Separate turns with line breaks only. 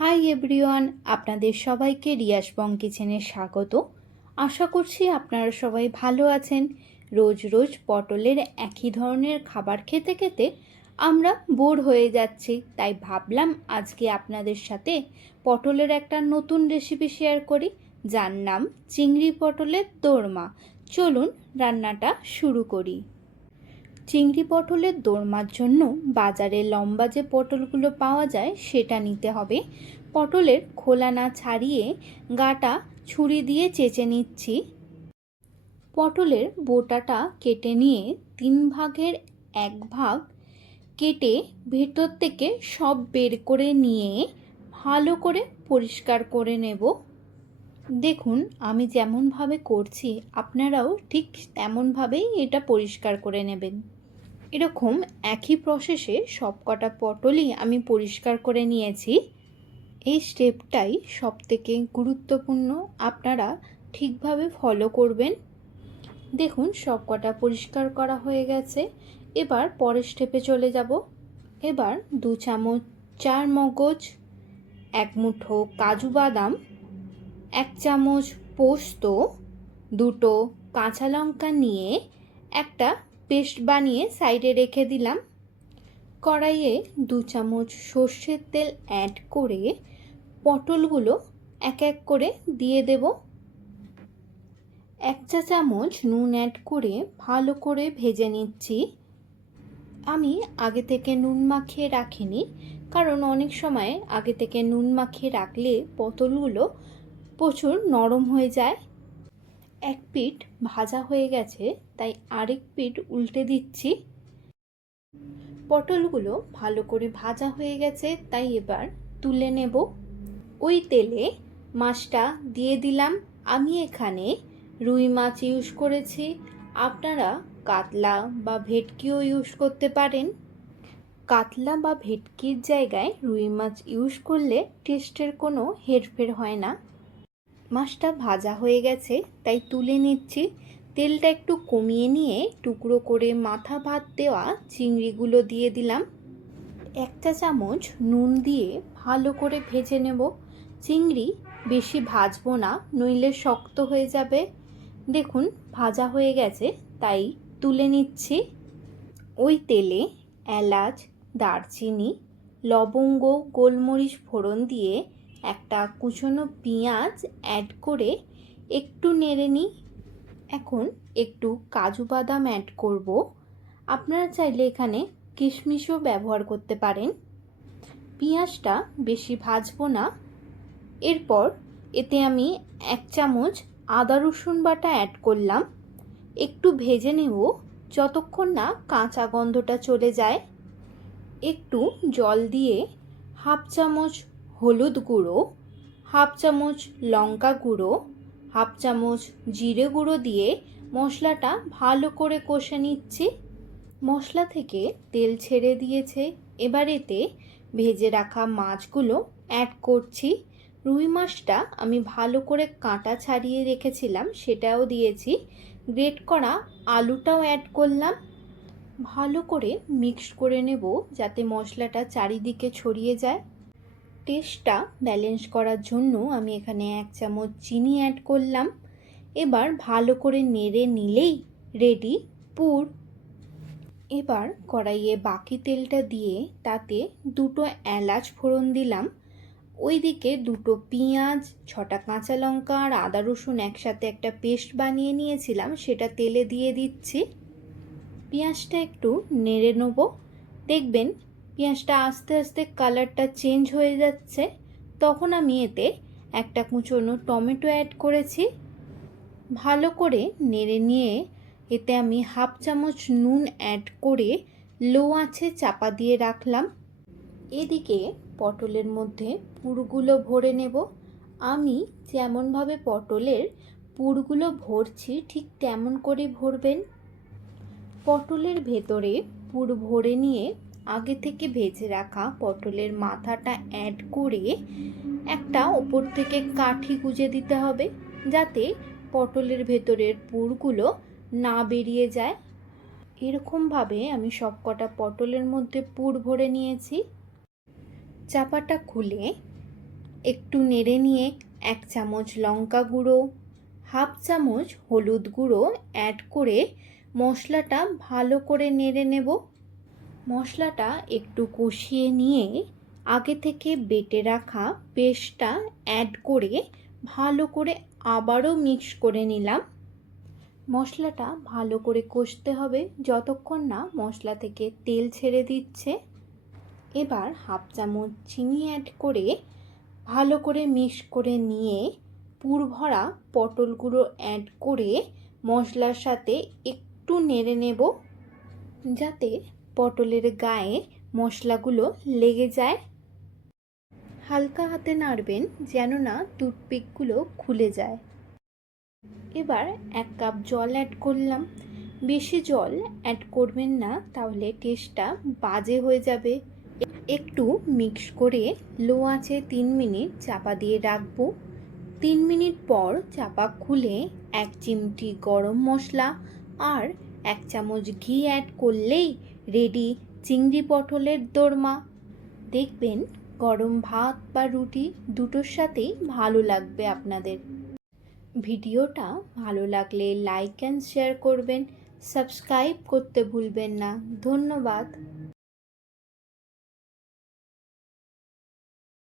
Hi everyone, আপনাদের সবাইকে রিয়াস বং কিচেনে স্বাগত। আশা করছি আপনারা সবাই ভালো আছেন। রোজ রোজ পটলের একই ধরনের খাবার খেতে খেতে আমরা বোর হয়ে যাচ্ছি। তাই ভাবলাম আজকে আপনাদের সাথে পটলের একটা নতুন রেসিপি শেয়ার করি। যার নাম চিংড়ি পটলের দোরমা। চলুন রান্নাটা শুরু করি। চিংড়ি পটলের দোরমার জন্য বাজারে লম্বা যে পটলগুলো পাওয়া যায় সেটা নিতে হবে। পটলের খোলা না ছাড়িয়ে গাটা ছুরি দিয়ে চেঁচে নিচ্ছি। পটলের বোটাটা কেটে নিয়ে তিন ভাগের এক ভাগ কেটে ভেতর থেকে সব বের করে নিয়ে ভালো করে পরিষ্কার করে নেব। দেখুন, আমি যেমনভাবে করছি, আপনারাও ঠিক তেমনভাবেই এটা পরিষ্কার করে নেবেন। এরকম একই প্রসেসে সব কটা পটলই আমি পরিষ্কার করে নিয়েছি। এই স্টেপটাই সব থেকে গুরুত্বপূর্ণ আপনারা ঠিকভাবে ফলো করবেন। দেখুন সব কটা পরিষ্কার করা হয়ে গেছে। এবার পরের স্টেপে চলে যাব। এবার দু চামচ চার মগজ, এক মুঠো কাজু বাদাম, এক চামচ পোস্ত, দুটো কাঁচা লঙ্কা নিয়ে একটা পেস্ট বানিয়ে সাইডে রেখে দিলাম। কড়াইয়ে দু চামচ সর্ষের তেল অ্যাড করে পটলগুলো এক এক করে দিয়ে দেব। এক চা চামচ নুন অ্যাড করে ভালো করে ভেজে নিচ্ছি। আমি আগে থেকে নুন মাখিয়ে রাখিনি, কারণ অনেক সময় আগে থেকে নুন মাখিয়ে রাখলে পটলগুলো প্রচুর নরম হয়ে যায়। এক পিঠ ভাজা হয়ে গেছে, তাই আরেক পিঠ উল্টে দিচ্ছি। পটলগুলো ভালো করে ভাজা হয়ে গেছে, তাই এবার তুলে নেব। ওই তেলে মাছটা দিয়ে দিলাম। আমি এখানে রুই মাছ ইউজ করেছি। আপনারা কাতলা বা ভেটকিও ইউজ করতে পারেন। কাতলা বা ভেটকির জায়গায় রুই মাছ ইউজ করলে টেস্টের কোনো হেরফের হয় না। মাছটা ভাজা হয়ে গেছে, তাই তুলে নিচ্ছি। তেলটা একটু কমিয়ে নিয়ে টুকরো করে মাথা ভাত দেওয়া চিংড়িগুলো দিয়ে দিলাম। একটা চামচ নুন দিয়ে ভালো করে ভেজে নেব। চিংড়ি বেশি ভাজবো না, নইলে শক্ত হয়ে যাবে। দেখুন, ভাজা হয়ে গেছে, তাই তুলে নিচ্ছি। ওই তেলে এলাচ, দারচিনি, লবঙ্গ, গোলমরিচ ফোড়ন দিয়ে একটা কুচনো পেঁয়াজ অ্যাড করে একটু নেড়ে নিই। এখন একটু কাজু বাদাম অ্যাড করব। আপনারা চাইলে এখানে কিশমিশও ব্যবহার করতে পারেন। পেঁয়াজটা বেশি ভাজবো না। এরপর এতে আমি এক চামচ আদা রসুন বাটা অ্যাড করলাম। একটু ভেজে নেব যতক্ষণ না কাঁচা গন্ধটা চলে যায়। একটু জল দিয়ে হাফ চামচ হলুদ গুঁড়ো, হাফ চামচ লঙ্কা গুঁড়ো, হাফ চামচ জিরে গুঁড়ো দিয়ে মশলাটা ভালো করে কষে নিচ্ছি। মশলা থেকে তেল ছেড়ে দিয়েছে। এবার এতে ভেজে রাখা মাছগুলো অ্যাড করছি। রুই মাছটা আমি ভালো করে কাঁটা ছাড়িয়ে রেখেছিলাম, সেটাও দিয়েছি। গ্রেট করা আলুটাও অ্যাড করলাম। ভালো করে মিক্স করে নেব যাতে মশলাটা চারিদিকে ছড়িয়ে যায়। টেস্টটা ব্যালেন্স করার জন্য আমি এখানে এক চামচ চিনি অ্যাড করলাম। এবার ভালো করে নেড়ে নিলেই রেডি পুর। এবার কড়াইয়ে বাকি তেলটা দিয়ে তাতে দুটো এলাচ ফোড়ন দিলাম। ওইদিকে দুটো পেঁয়াজ, ছটা কাঁচা লঙ্কা আর আদা রসুন একসাথে একটা পেস্ট বানিয়ে নিয়েছিলাম, সেটা তেলে দিয়ে দিচ্ছি। পেঁয়াজটা একটু নেড়ে নেব। দেখবেন পেঁয়াজটা আস্তে আস্তে কালারটা চেঞ্জ হয়ে যাচ্ছে, তখন আমি এতে একটা কুচনো টমেটো অ্যাড করেছি। ভালো করে নেড়ে নিয়ে এতে আমি হাফ চামচ নুন অ্যাড করে লো আছে চাপা দিয়ে রাখলাম। এদিকে পটলের মধ্যে পুরগুলো ভরে নেব। আমি যেমনভাবে পটলের পুরগুলো ভরছি, ঠিক তেমন করে ভরবেন। পটলের ভেতরে পুর ভরে নিয়ে আগে থেকে ভেজে রাখা পটলের মাথাটা অ্যাড করে একটা ওপর থেকে কাঠি গুজে দিতে হবে, যাতে পটলের ভেতরের পুরগুলো না বেরিয়ে যায়। এরকমভাবে আমি সবকটা পটলের মধ্যে পুর ভরে নিয়েছি। চাপাটা খুলে একটু নেড়ে নিয়ে এক চামচ লঙ্কা গুঁড়ো, হাফ চামচ হলুদ গুঁড়ো অ্যাড করে মশলাটা ভালো করে নেড়ে নেব। মশলাটা একটু কষিয়ে নিয়ে আগে থেকে বেটে রাখা পেস্টটা অ্যাড করে ভালো করে আবারও মিক্স করে নিলাম। মশলাটা ভালো করে কষতে হবে যতক্ষণ না মশলা থেকে তেল ছেড়ে দিচ্ছে। এবার হাফ চামচ চিনি অ্যাড করে ভালো করে মিক্স করে নিয়ে পুর ভরা পটলগুলো অ্যাড করে মশলার সাথে একটু নেড়ে নেব। যাতে পটলের গায়ে মশলাগুলো লেগে যায়। হালকা হাতে নাড়বেন যেন না টুথপিকগুলো খুলে যায়। এবার এক কাপ জল অ্যাড করলাম। বেশি জল অ্যাড করবেন না, তাহলে টেস্টটা বাজে হয়ে যাবে। একটু মিক্স করে লো আছে তিন মিনিট চাপা দিয়ে রাখব। তিন মিনিট পর চাপা খুলে এক চিমটি গরম মশলা আর এক চামচ ঘি অ্যাড করলেই রেডি, চিংড়ি পটলের দোরমা। দেখবেন গরম ভাত বা রুটি দুটোর সাথেই ভালো লাগবে আপনাদের। ভিডিওটা ভালো লাগলে লাইক অ্যান্ড শেয়ার করবেন। সাবস্ক্রাইব করতে ভুলবেন না। ধন্যবাদ।